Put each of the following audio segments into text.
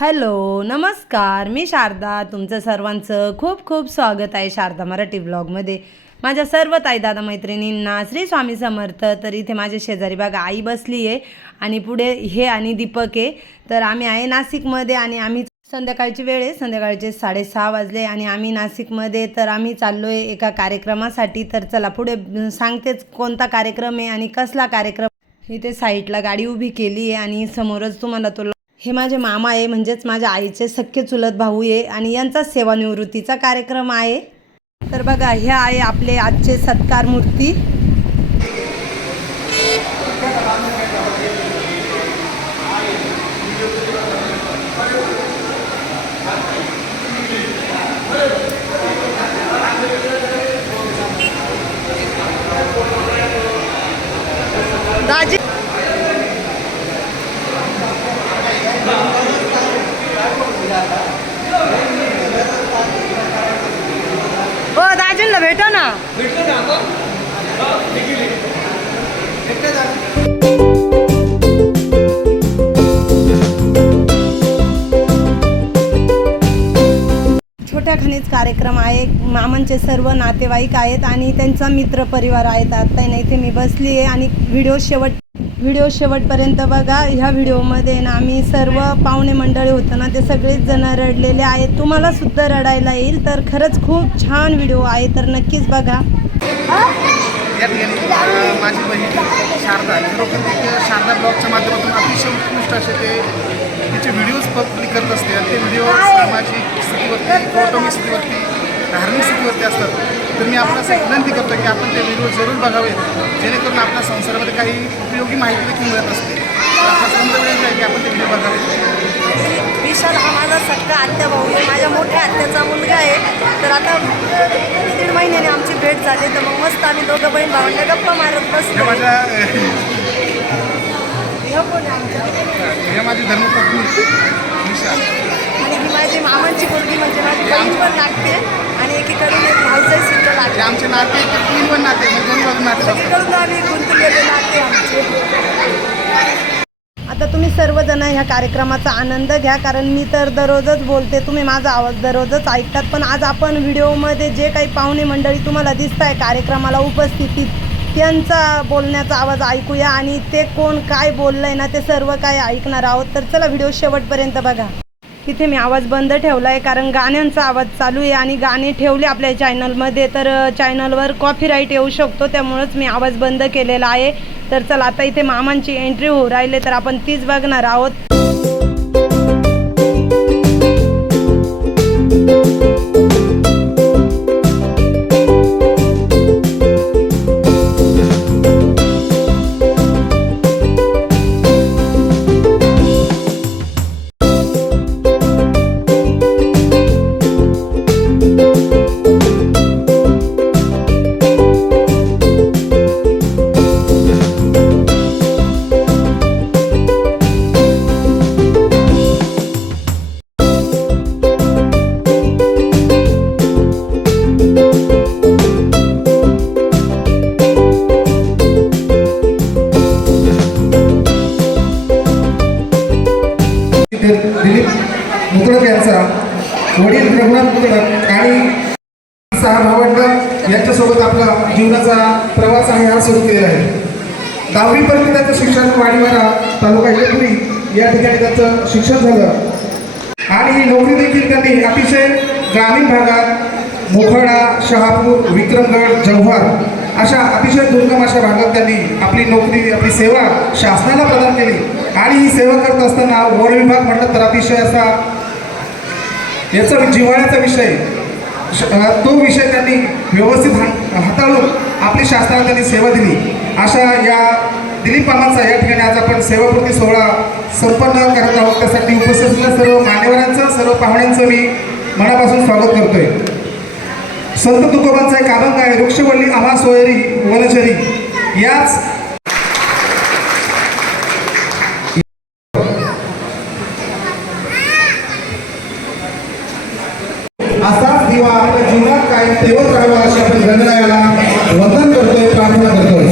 Hello नमस्कार, मी शारदा. तुमचं सर्वांचं खूप खूप स्वागत आहे शारदा मराठी ब्लॉगमध्ये. माझ्या सर्व ताई दादा मैत्रिणींना श्री स्वामी समर्थ. तर इथे माझ्या शेजारी बघा आई बसली आहे आणि पुढे हे आणि दीपक आहे. तर आम्ही आहे नाशिकमध्ये आणि आम्ही संध्याकाळची वेळ आहे, संध्याकाळचे 6:30 वाजले आणि आम्ही नाशिकमध्ये. तर आम्ही चाललो आहे एका कार्यक्रमासाठी. तर चला पुढे सांगतेच कोणता कार्यक्रम आहे आणि कसला कार्यक्रम. इथे साईडला गाडी उभी केली आहे आणि समोरच तुम्हाला तो हे माझे मामा आहे, म्हणजेच माझ्या आईचे सख्खे चुलत भाऊ आहे आणि यांचा सेवानिवृत्तीचा कार्यक्रम आहे. तर बघा हे आहे आपले आजचे सत्कार मूर्ती. दाजी हो, दाजींना भेटा ना. छोट्या खनिज कार्यक्रम आहे. मामांचे सर्व नातेवाईक आहेत आणि त्यांचा मित्र परिवार आहेत. आता नाही इथे मी बसली आहे आणि व्हिडिओ शेवटपर्यंत बघा. ह्या व्हिडिओमध्ये ना आम्ही सर्व पाहुणे मंडळी होतो ना, ते सगळेच जण रडलेले आहेत. तुम्हाला सुद्धा रडायला येईल. तर खरंच खूप छान व्हिडिओ आहे, तर नक्कीच बघा. माझी बहीण शारदा शारदा ब्लॉगच्या माध्यमातून अतिशय उत्कृष्ट असे तिचे व्हिडिओज पब्लिक करत असते आणि ते व्हिडिओ सामाजिक स्थितीवरती, कौटुंबिक स्थितीवरती, धार्मिक स्थितीवरती असतात. तर मी आपल्याला असं विनंती करतो की आपण ते व्हिडिओ जरूर बघावेत, जेणेकरून आपल्या संसारामध्ये काही उपयोगी माहिती देखील मिळत असते. आपला समजा विनंती आहे की आपण ते व्हिडिओ बघावेत. विशाल हा माझा सख्खा आत्या भाऊ आहे, माझ्या मोठ्या आत्याचा मुलगा आहे. तर आता 1.5 महिन्याने आमची भेट झाली. तर मग मस्त आम्ही दोघं बहीण भावांना गप्पा मारत बसलो. हे माझी धर्मपत्नी विशाल आणि ही माझी मामांची मुलगी, म्हणजे माझी बहीण पण लागते आणि एकीकडून एक भाऊजाई सुद्धा लागते. आमचे नाते 3 पण नाते, दोन्ही बाजून नाते असतात. सगळीकडून आम्ही गुंतलेले नाते आमचे. आता तुम्ही सर्वजण ह्या कार्यक्रमाचा आनंद घ्या, कारण मी तर दररोजच बोलते, तुम्ही माझा आवाज दररोजच ऐकतात. पण आज आपण व्हिडिओमध्ये जे काही पाहुणे मंडळी तुम्हाला दिसत आहे कार्यक्रमाला उपस्थितीत, त्यांचा बोलण्याचा आवाज ऐकूया आणि ते कोण काय बोललं आहे ना ते सर्व काय ऐकणार आहोत. तर चला व्हिडिओ शेवटपर्यंत बघा. तिथे मी आवाज बंद ठेवला आहे कारण गाण्यांचा आवाज चालू आहे आणि गाणे ठेवले आपल्या चॅनलमध्ये तर चॅनलवर कॉपीराईट येऊ शकतो, त्यामुळंच मी आवाज बंद केलेला आहे. तर चला आता इथे मामांची एंट्री होऊ राहिले, तर आपण तीच बघणार आहोत. दिलीप मुकळक यांचा वडील रघुनाथ मुकळक आणि 6 भावंड यांच्यासोबत आपला जीवनाचा प्रवास आहे हा सुरू केलेला आहे. 10वी पर्यंत त्याचं शिक्षण वाडीवाडा तालुका इगतपुरी या ठिकाणी त्याचं शिक्षण झालं आणि नोकरी देखील त्यांनी अतिशय ग्रामीण भागात मोखाडा, शहापूर, विक्रमगड, जव्हार अशा अतिशय दुर्गम अशा भागात त्यांनी आपली नोकरी, आपली सेवा शासनाला प्रदान केली. आणि ही सेवा करत असताना वन विभाग म्हटलं तर अतिशय असा याचा जिव्हाळ्याचा विषय, तो विषय त्यांनी व्यवस्थित हाताळून आपली शासनाला त्यांनी सेवा दिली. अशा या दिलीप मामांचा या ठिकाणी आज आपण सेवापूर्ती सोहळा संपन्न करत आहोत. त्यासाठी उपस्थित असलेल्या सर्व मान्यवरांचं, सर्व पाहुण्यांचं मी मनापासून स्वागत करतोय. संत तुकोबांचा एक अभंग आहे, वृक्षवल्ली आम्हा सोयरी वनचरी. याच असाच दिवा आपल्या जीवनात कायम तेवत राहावा अशी आपण गणरायाला वंदन करतोय, प्रार्थना करतोय.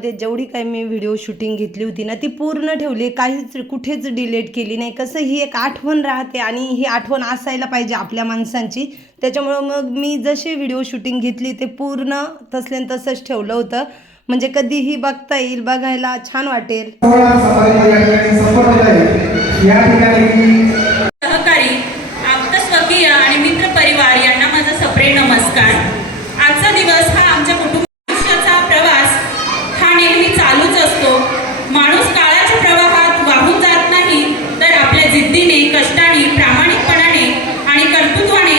ब्लॉगमध्ये जेवढी काही मी व्हिडिओ शूटिंग घेतली होती ना ती पूर्ण ठेवली, काहीच कुठेच डिलीट केली नाही. कसं ही एक आठवण राहते आणि ही आठवण असायला पाहिजे आपल्या माणसांची. त्याच्यामुळं मग मी जशी व्हिडिओ शूटिंग घेतली ते पूर्ण तसल्या तसंच ठेवलं होतं, म्हणजे कधीही बघता येईल, बघायला छान वाटेल. सहकारी, आप्तस्वकीय आणि मित्र परिवार यांना माझा सप्रेम नमस्कार. आजचा दिवस हा आमच्या कुटुंब आयुष्याचा प्रवास हा नेहमी चालूच असतो. माणूस काळाच्या प्रवाहात वाहून जात नाही, तर आपल्या जिद्दीने, कष्टाने, प्रामाणिकपणाने आणि कर्तृत्वाने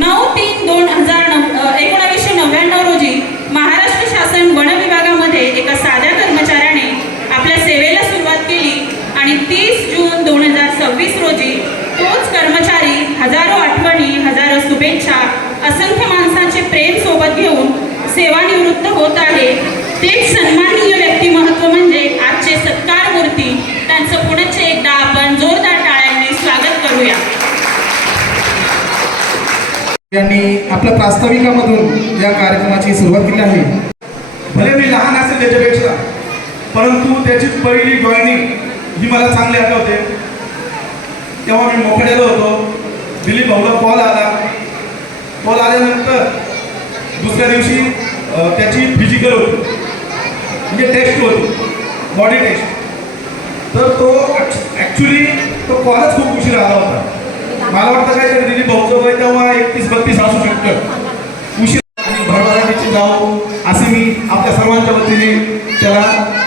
9/3/1999 रोजी महाराष्ट्र शासन वन विभागामध्ये एका साध्या कर्मचाऱ्याने आपल्या सेवेला सुरुवात केली आणि 30 जून 2026 रोजी तोच कर्मचारी हजारो आठवणी, हजारो शुभेच्छा, असंख्य माणसांचे प्रेम सोबत घेऊन सेवानिवृत्त होत आहे. तेच सन्माननीय व्यक्तिमत्व म्हणजे आजचे सत्कार मूर्ती. त्यांचं पुनश्च एकदा आपण जोरदार टाळ्यांनी स्वागत करूया. यांनी आपल्या प्रास्ताविकामधून या कार्यक्रमाची सुरुवात केली आहे. भले मी लहान असेल त्याच्यापेक्षा, परंतु त्याची पहिली जॉईनिंग ही मला चांगली आठवते. तेव्हा मी मोकळेलो होतो. दिलीप भाऊला कॉल आल्यानंतर दुसऱ्या दिवशी त्याची फिजिकल होती, म्हणजे टेस्ट होती, बॉडी टेस्ट. तर तो ॲक्च्युली तो कॉलच खूप उशीर आला होता. मला वाटतं काय तर दिलीप भाऊचं वय तेव्हा 31-32 असू शकतं. उशीर आणि भरभराटीची जावं असे मी आपल्या सर्वांच्या वतीने त्याला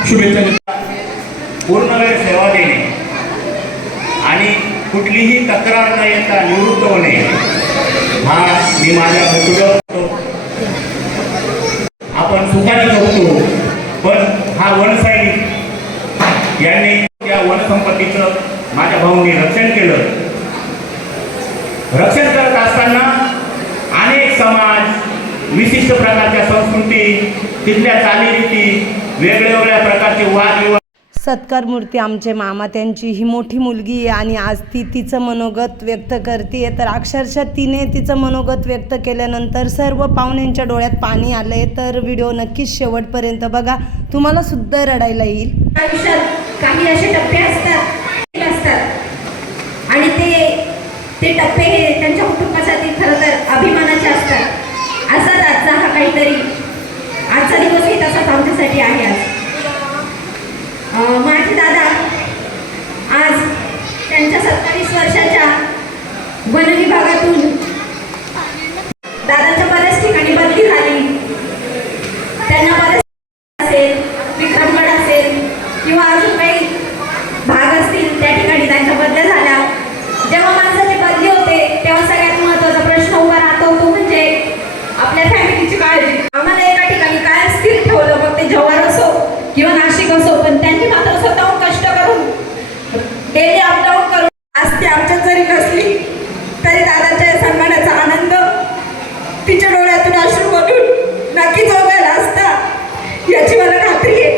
शुभेच्छा देतो. पूर्ण वेळ सेवा देणे आणि कुठलीही तक्रार न येता निवृत्त होणे हा मी माझ्या होतो. आपण सुखाने जगतो, पण हा वनसैनिक यांनी त्या वनसंपत्तीचं माझ्या भाऊंनी रक्षण केलं. रक्षण करत असताना अनेक समाज, विशिष्ट प्रकारच्या संस्कृती, तिथल्या चालीरीती, वेगवेगळ्या प्रकारचे वादविवाद. सत्कार मूर्ती आमचे मामा, त्यांची ही मोठी मुलगी आहे आणि आज ती तिचं मनोगत व्यक्त करते. तर अक्षरशः तिने तिचं मनोगत व्यक्त केल्यानंतर सर्व पाहुण्यांच्या डोळ्यात पाणी आलं आहे. तर व्हिडिओ नक्कीच शेवटपर्यंत बघा, तुम्हाला सुद्धा रडायला येईल. आयुष्यात काही असे टप्पे असतात आणि ते टप्पे हे त्यांच्या कुटुंबासाठी खरं तर अभिमानाचे असतात. असाच आजचा हा काहीतरी आजचा दिवसही तसाच आमच्यासाठी आहे. आज माझे दादा आज त्यांच्या 27 वर्षाच्या वन विभागातून दादाच्या बऱ्याच ठिकाणी बदली झाली. त्यांना बरेच असेल, विक्रमगड असेल किंवा अजून काही भाग असतील त्या ठिकाणी त्यांच्या बदल्या झाल्या. जेव्हा माणसाची बदली होते तेव्हा सगळ्यात महत्त्वाचा प्रश्न उभा राहतो तो म्हणजे आपल्या फॅमिलीची काळजी. आम्हाला एका ठिकाणी काय स्थिर ठेवलं, मग ते जव्हार असो किंवा नाशिक असो, पण त्यांची मात्र स्वतःहून कष्ट करून डेली अपडाऊन करून आज ती आमच्यात जरी नसली तरी दादाच्या सन्मानाचा आनंद तिच्या डोळ्यातून अश्रू बघून नक्कीच उभेला असता याची मला खात्री आहे.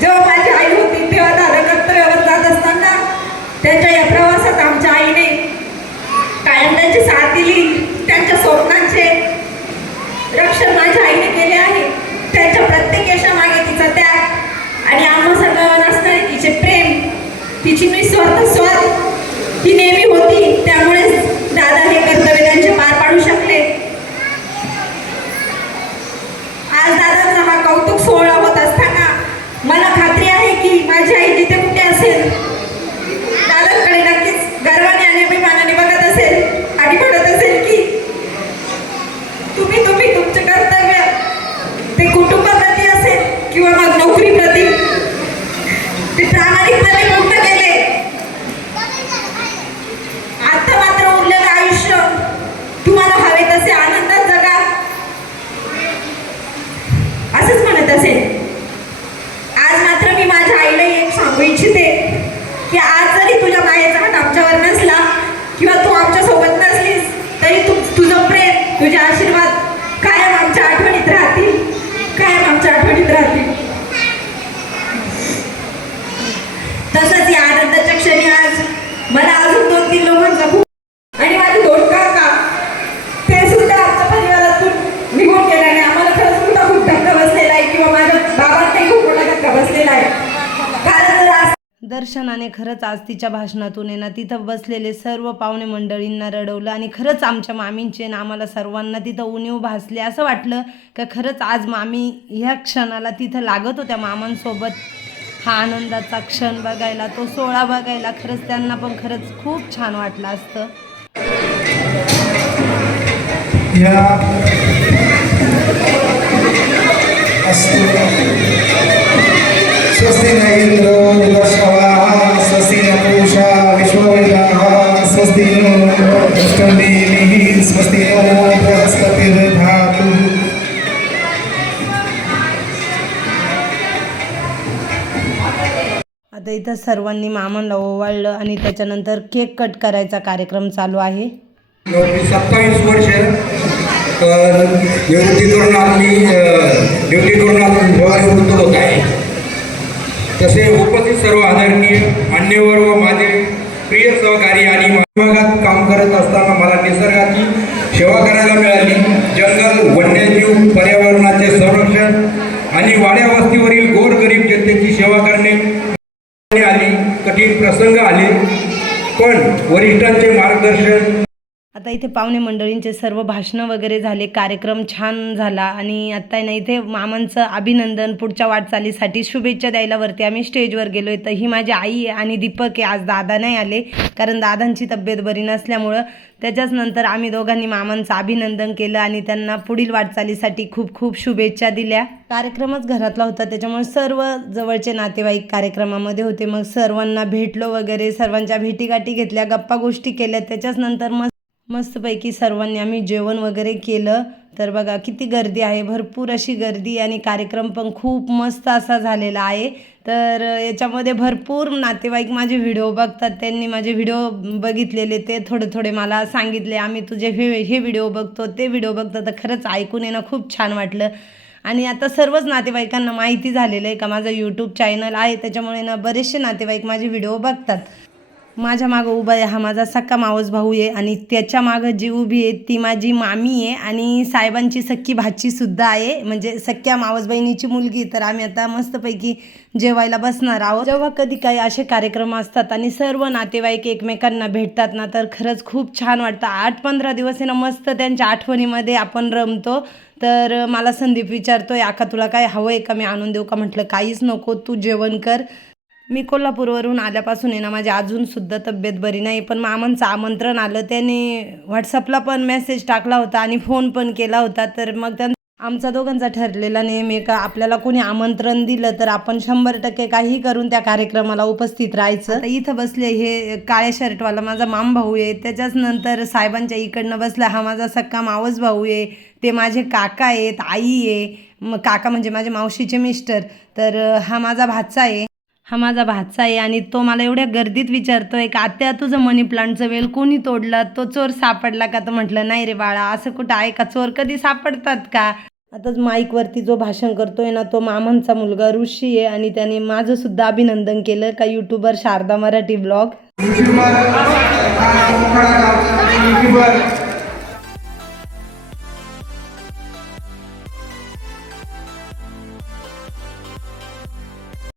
जेव्हा माझी आई होती तेव्हा दादा कर्तव्यावर जात असताना त्यांच्या या प्रवासात आमच्या आईने कायम त्यांची साथ दिली. त्यांच्या स्वप्नांचे रक्षण माझ्या आईने केले आहे. त्यांच्या प्रत्येक यशामागे तिचा त्याग आणि आम्हा सर्वांवर असणारे तिचे प्रेम, तिची निस्वार्थ स्वार्थ ही नेहमी होती. त्यामुळे दादा हे कर्तव्य त्यांचे पार पाडू शकले. आज दादाचा हा कौतुक सोहळा होत असताना मला खात्री आहे की माझी आई जिथे कुठे असेल दादांकडे नक्कीच गर्वाने आणि अभिमानाने बघत असेल आणि म्हणत असेल की तुम्ही तुमचे कर्तव्य ते कुटुंबाप्रती असेल किंवा मग नोकरीप्रती ते प्रामाणिकपणे पूर्ण केले. आता भाषणाने खरंच आज तिच्या भाषणातून आहे ना तिथं बसलेले सर्व पाहुणे मंडळींना रडवलं आणि खरंच आमच्या मामींचे ना आम्हाला सर्वांना तिथं उणीव भासले. असं वाटलं का खरंच आज मामी ह्या क्षणाला तिथं लागत होत्या मामांसोबत. हा आनंदाचा क्षण बघायला, तो सोहळा बघायला खरंच त्यांना पण खरंच खूप छान वाटलं असतं. स्वस्ति न इंद्रो वृषभाः स्वस्ति न पूषा विश्ववेदाः स्वस्ति नो अष्टदेवीः स्वस्ति नो बृहस्पतिर्दधातु. आता इथं सर्वांनी मामांना ओवाळलं आणि त्याच्यानंतर केक कट करायचा कार्यक्रम चालू आहे. 27 वर्ष निवृत्ती करून निवृत्त होत आहे. तसे उपस्थित सर्व आदरणीय मान्यवर व माझे प्रिय सहकारी आणि विभागात काम करत असताना मला निसर्गाची सेवा करायला मिळाली. जंगल, वन्यजीव, पर्यावरणाचे संरक्षण आणि वाड्या वस्तीवरील गोरगरीब जनतेची सेवा करणे आली. कठीण प्रसंग आले पण वरिष्ठांचे मार्गदर्शन. आता इथे पाहुणे मंडळींचे सर्व भाषणं वगैरे झाले, कार्यक्रम छान झाला आणि आता ना इथे मामांचं अभिनंदन, पुढच्या वाटचालीसाठी शुभेच्छा द्यायला वरती आम्ही स्टेजवर गेलो आहे. तर ही माझी आई आहे आणि दीपक आहे. आज दादा नाही आले कारण दादांची तब्येत बरी नसल्यामुळं. त्याच्याच नंतर आम्ही दोघांनी मामांचं अभिनंदन केलं आणि त्यांना पुढील वाटचालीसाठी खूप खूप शुभेच्छा दिल्या. कार्यक्रमच घरातला होता त्याच्यामुळे सर्व जवळचे नातेवाईक कार्यक्रमामध्ये होते. मग सर्वांना भेटलो वगैरे, सर्वांच्या भेटीगाठी घेतल्या, गप्पा गोष्टी केल्या. त्याच्याच नंतर मस्तपैकी सर्वांनी आम्ही जेवण वगैरे केलं. तर बघा किती गर्दी आहे, भरपूर अशी गर्दी आणि कार्यक्रम पण खूप मस्त असा झालेला आहे. तर याच्यामध्ये भरपूर नातेवाईक माझे व्हिडिओ बघतात, त्यांनी माझे व्हिडिओ बघितलेले ते थोडे मला सांगितले आम्ही तुझे हे व्हिडिओ बघतो, ते व्हिडिओ बघतो. तर खरंच ऐकून येणं खूप छान वाटलं. आणि आता सर्वच नातेवाईकांना माहिती झालेलं आहे का माझं यूट्यूब चॅनल आहे, त्याच्यामुळे ना बरेचसे नातेवाईक माझे व्हिडिओ बघतात. माझ्या मागं उभा आहे हा माझा सक्का मावस भाऊ आहे आणि त्याच्या मागं जी उभी आहे ती माझी मामी आहे आणि साहेबांची सख्खी भाचीसुद्धा आहे, म्हणजे सख्या मावस बहिणीची मुलगी. तर आम्ही आता मस्तपैकी जेवायला बसणार आहोत. जेव्हा कधी काही असे कार्यक्रम असतात आणि सर्व नातेवाईक एकमेकांना भेटतात ना तर खरंच खूप छान वाटतं. 8-15 दिवस आहे ना मस्त त्यांच्या आठवणीमध्ये आपण रमतो. तर मला संदीप विचारतोय आका तुला काय हवं आहे का, मी आणून देऊ का? म्हटलं काहीच नको, तू जेवण कर. मी कोल्हापूरवरून आल्यापासून आहे ना माझी अजूनसुद्धा तब्येत बरी नाही, पण मामांचं आमंत्रण आलं, त्याने व्हॉट्सअपला पण मेसेज टाकला होता आणि फोन पण केला होता. तर मग आमचा दोघांचा ठरलेला नेहमी का आपल्याला कोणी आमंत्रण दिलं तर आपण 100% काही करून त्या कार्यक्रमाला उपस्थित राहायचं. इथं बसले हे काळ्या शर्टवाला माझा मामभाऊ आहे. त्याच्याच नंतर साहेबांच्या इकडनं बसला हा माझा सक्का मावस भाऊ आहे. ते माझे काका आहेत, आई आहे. मग काका म्हणजे माझ्या मावशीचे मिस्टर. तर हा माझा भाचा आहे आणि तो मला एवढ्या गर्दीत विचारतोय का आत्या तुझं मनी प्लांटचं वेल कोणी तोडला, तो चोर सापडला का? तर म्हटलं नाही रे बाळा, असं कुठं आहे का, चोर कधी सापडतात का? आताच माईकवरती जो भाषण करतोय ना तो मामांचा मुलगा ऋषी आहे आणि त्याने माझं सुद्धा अभिनंदन केलं का यूट्यूबर शारदा मराठी ब्लॉग.